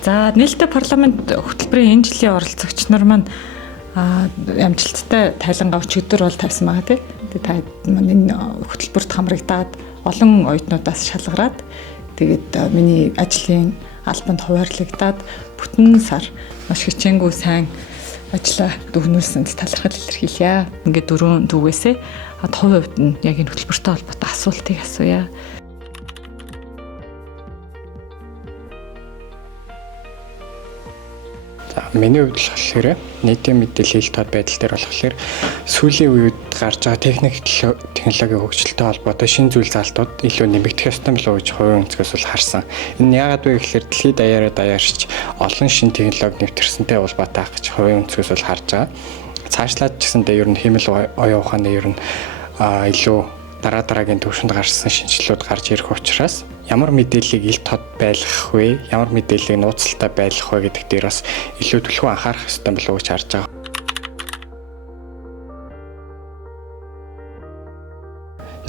За нийлдээ парламент хөтөлбөрийн энэ жилийн оролцогч нар маань амжилттай тайлангаа өчигдөр бол тавьсан байгаа тийм. Тэгээд та энэ хөтөлбөрт хамрагдаад олон оюутнуудаас шалгараад тэгээд миний ажлын албанд хуваарлагдаад бүтэн сар маш хичээнгүй сайн ажлаа дүгнүүлсэнд талархал илэрхийлье. Ингээд 4 дүүгээсээ хувьд нь яг энэ хөтөлбөртэй холбоотой асуултыг асууя. Миний хувьд болохоор нийтийн мэдээлэл хил тод байдал дээр болохоор сүүлийн үед гарч байгаа технологийн хөгжилтэй холбоотой шинэ зүйл залтууд илүү нэмэгдэх ёстой болов уу гэж хувийн өнцгөөс бол харсан. Энэ яагаад вэ гэхээр дэлхийд даяарч олон шинэ технологи нэвтэрсэнтэй улбаатай гэж хувийн өнцгөөс бол харж байгаа. Цаашлаад ч гэсэндээ ер нь хэмэл оюун ухааны ер нь илүү дараагийн төвшөнд гарсан шинжилгүүд гарч ирэх учраас ямар мэдээллийг ил тод байлгах вэ? Ямар мэдээллийг нууцлалтай байлгах вэ гэдэг дээр бас илүү түлхүү анхаарах ёстой болов уу гэж харж байгаа.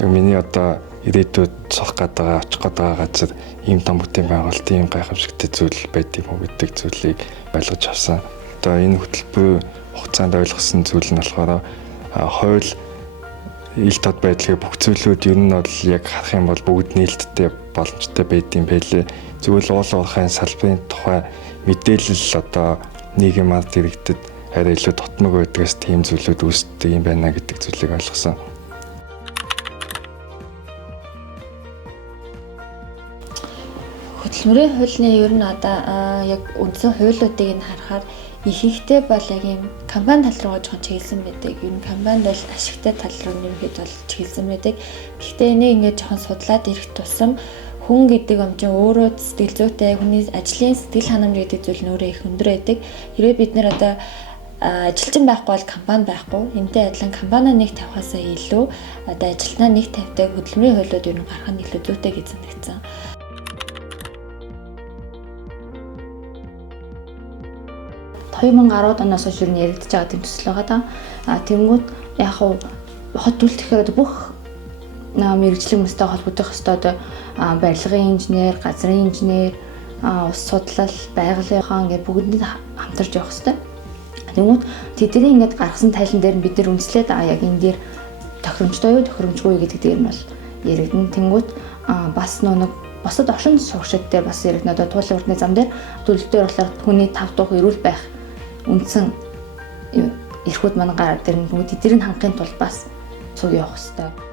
Яг миний одоо ирээдүйд сурах гэдэг очих гэдэг газар ийм том бүтээн байгуулалт ийм гайхамшигтай зүйл байд юм уу гэдэг зүйлийг ойлгож авсан. Одоо энэ хөтөлбөрийн хугацаанд ойлгосон зүйл нь болохоор хууль ил тод байдлын бүх зүйлүүд ер нь бол яг харах юм бол бүгд нээлттэй боломжтой байд юм байлээ. Зөвхөн уул уурхайн салбарын тухай мэдээлэл одоо нийгэм ард иргэдэд арай илүү тотмог байдгаас тийм зүйлүүд үүсдэг юм байна гэдэг зүйлийг ойлгосон. Хөтөлбөрийн хуулийн ер нь одоо яг үндсэн хуулиудыг нь харахаар ихэнхдээ бол яг юм компани тал руугаа жоохон чиглэсэн байдаг. Ер нь компанид бол ашигтай тал руу нэрхэд бол чиглэсэн байдаг. Гэхдээ энийг ингээд жоохон судлаад ирэх тусам хүн гэдэг юм чинь өөрөө сэтгэл зүйтэй, хүний ажлын сэтгэл ханамж гэдэг зүйл нь өөрөө их өндөр байдаг. Хэрвээ бид нэр одоо ажилчин байхгүй бол компани байхгүй. Энтэй адилхан компани нэг тавихаасаа илүү одоо ажилтнаа нэг тавьдаг хөдөлмөрийн хуулиуд ер нь гарах нь илүү зүйтэй гэж санагдсан. 2010 оноос хойш юу яригдж байгаа тийм төсөл байгаа да. Тэнгүүд яг хуу хот төлөлтөөр бүх мэрэгжлийн хүмүүстэй холбогдох ёстой одоо барилгын инженер, газрын инженер, ус судлал, байгалийн ухаан гэдэг бүгдэнд хамтарч явах ёстой. Тэнгүүд тэдний ингээд гаргасан тайлан дээр нь бид нэр үндэслээд яг энэ дээр тохиромжтой юу, тохиромжгүй гэдэг дээр нь бол яригдана. Тэнгүүд бас нэг босод оршин суугчид дээр бас яригдана. Одоо туулын урдны зам дээр төлөлтөөр болохоор хүний 5 дуух эрүүл байх үндсэн эрхүүд манай гараар дээр нь тэднийг хангахын тулд бас цуг явах хэрэгтэй.